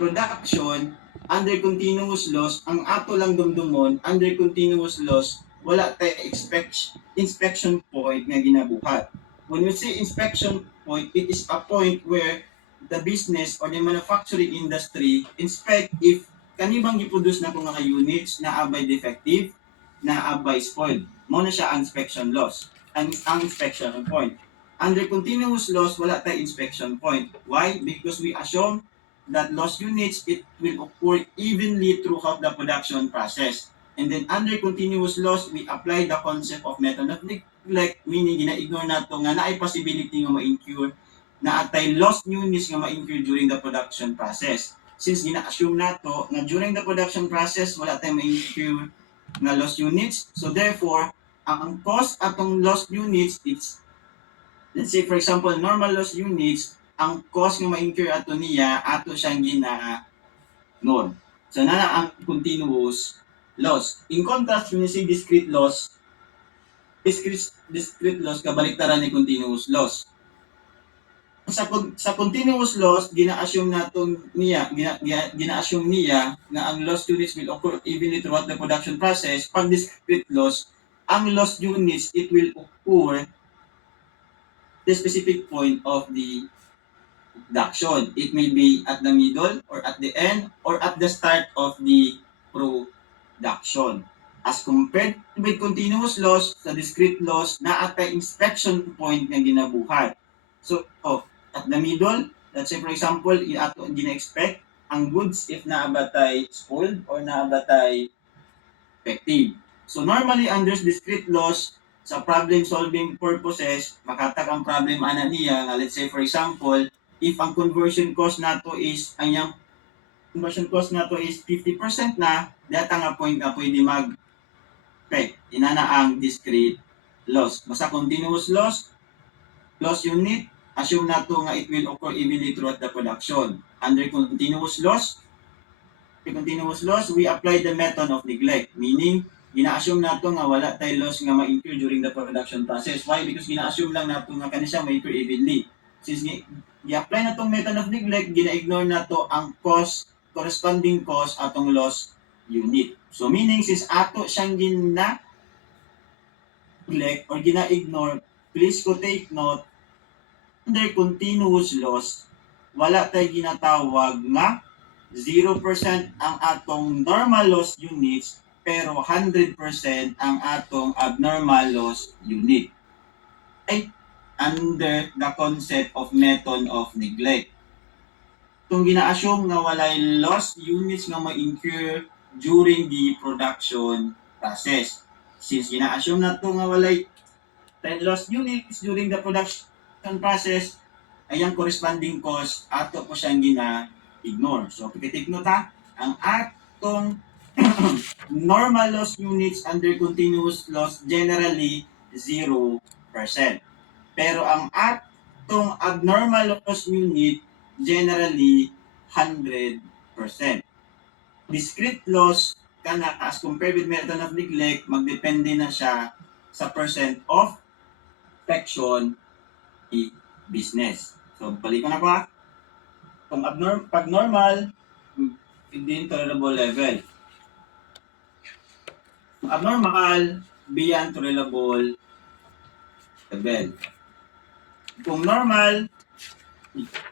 production, under continuous loss, ang ato lang dumdumon, under continuous loss, wala tayo inspection point nga ginabuhat. When we say inspection point, it is a point where the business or the manufacturing industry inspect if kanibang giproduce na ko nga units na abay defective, na abay spoiled. Mo na siya ang inspection loss. Ang inspection point. Under continuous loss, wala tayo inspection point. Why? Because we assume that loss units, it will occur evenly throughout the production process. And then under continuous loss, we apply the concept of method of neglect, meaning gina-ignore nato nga naay possibility nga ma-incur na atay lost units nga ma-incur during the production process. Since gina-assume nato nga during the production process, wala tayong ma-incur nga lost units. So therefore, ang cost atong lost units, it's, let's say for example, normal loss units, ang cost nga ma-incur ato niya, ato siyang gina-ignore. So na ang continuous loss. In contrast, when you say discrete loss kabaliktaran ni continuous loss. Sa continuous loss, gina-assume niya na ang lost units will occur evenly throughout the production process. Pag discrete loss, ang lost units, it will occur the specific point of the production. It may be at the middle or at the end or at the start of the production. As compared with continuous loss, sa discrete loss, naatay inspection point nga ginabuhat. So, at the middle, let's say for example, ato gina-expect ang goods if naabatay spoiled or naabatay effective. So normally under discrete loss, sa problem solving purposes, makatag ang problem ana niya nga, let's say for example, if ang conversion cost nato is 50% na, data nga point nga pwede mag-effect. Inana ang discrete loss. Basta continuous loss unit, assume nato nga it will occur evenly throughout the production. Under continuous loss, we apply the method of neglect, meaning gina-assume nato nga wala tay loss nga ma-incur during the production process. Why? Because gina-assume lang nato nga kani siya ma-incur evenly. Since gi-apply na tong method of neglect, gina-ignore nato ang corresponding cost atong loss unit. So meaning since ato siyang gina-neglect or gina-ignore, please ko take note, under continuous loss, wala tay ginatawag nga 0% ang atong normal loss units pero 100% ang atong abnormal loss unit. Ay, under the concept of method of neglect. Itong gina-assume nga walay loss units nga ma-incur during the production process. Since gina-assume na ito nga walay loss units during the production process, ay ang corresponding cost ato po siyang gina-ignore. So, take note ha, ang atong normal loss units under continuous loss generally 0%. Pero ang atong abnormal loss unit generally 100%. Discrete loss kana as compared with method of neglect, magdepende na siya sa percent of affection i business. So, balikan ako ha. Kung pag normal, within tolerable level. Abnormal, beyond tolerable level. Kung normal,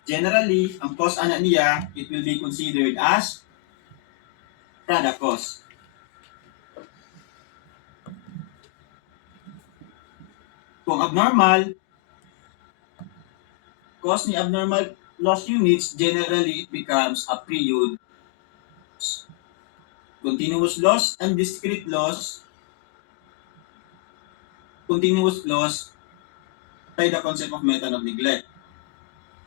generally, ang cost ana niya, it will be considered as product cost. Kung abnormal, cost ni abnormal loss units, generally it becomes a period. Continuous loss and discrete loss, continuous loss by the concept of method of neglect.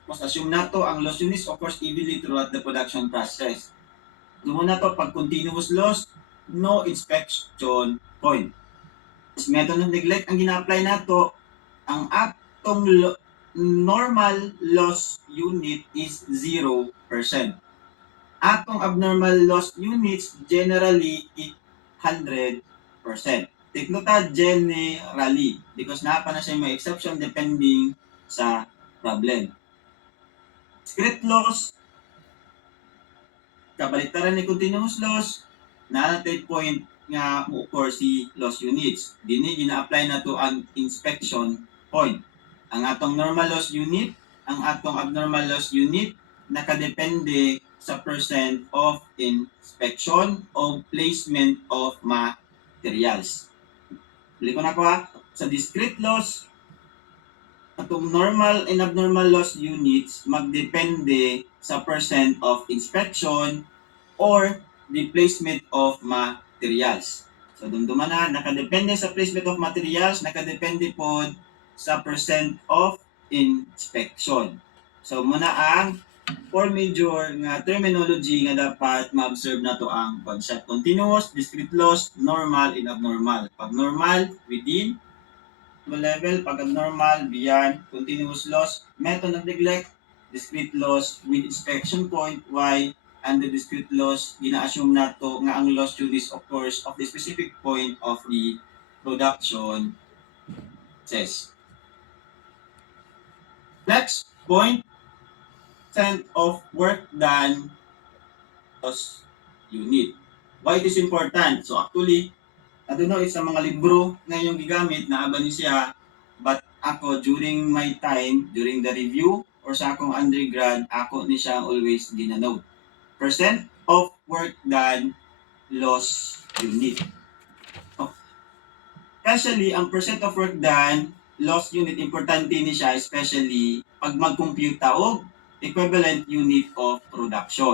Mas assume nato ang loss units occurs evenly throughout the production process. Doon na to, pag continuous loss, no inspection point. This method of neglect, ang gina-apply nato, ang atong normal loss unit is 0%. Atong abnormal loss units generally 100%. Take note generally because napa na siya may exception depending sa problem. Discrete loss kabaliktaran ni continuous loss, natay point nga mo-occur si loss units. Dini gina-apply na to ang inspection point. Ang atong normal loss unit, ang atong abnormal loss unit, nakadepende sa percent of inspection o placement of materials. Bili ko na ko ha. Sa discrete loss, atong normal and abnormal loss units magdepende sa percent of inspection or the placement of materials. So, dumduman na, nakadepende sa placement of materials, nakadepende po sa percent of inspection. So, muna ang four major nga terminology nga dapat ma-observe na to ang concept. Continuous, discrete loss, normal, and abnormal. Pag normal, within level, pag abnormal, beyond, continuous loss, method of neglect, discrete loss with inspection point, why, and the discrete loss, gina-assume na to nga ang loss units occurs of the specific point of the production process. Next point, percent of work done loss unit. Why it is important? So actually, I don't know if sa mga libro na yung gigamit, naaba ni siya, but ako during my time, during the review, or sa akong undergrad, ako ni siya always ginanote. Percent of work done loss unit. So, especially, ang percent of work done loss unit, importante ni siya, especially pag mag-compute og equivalent unit of production.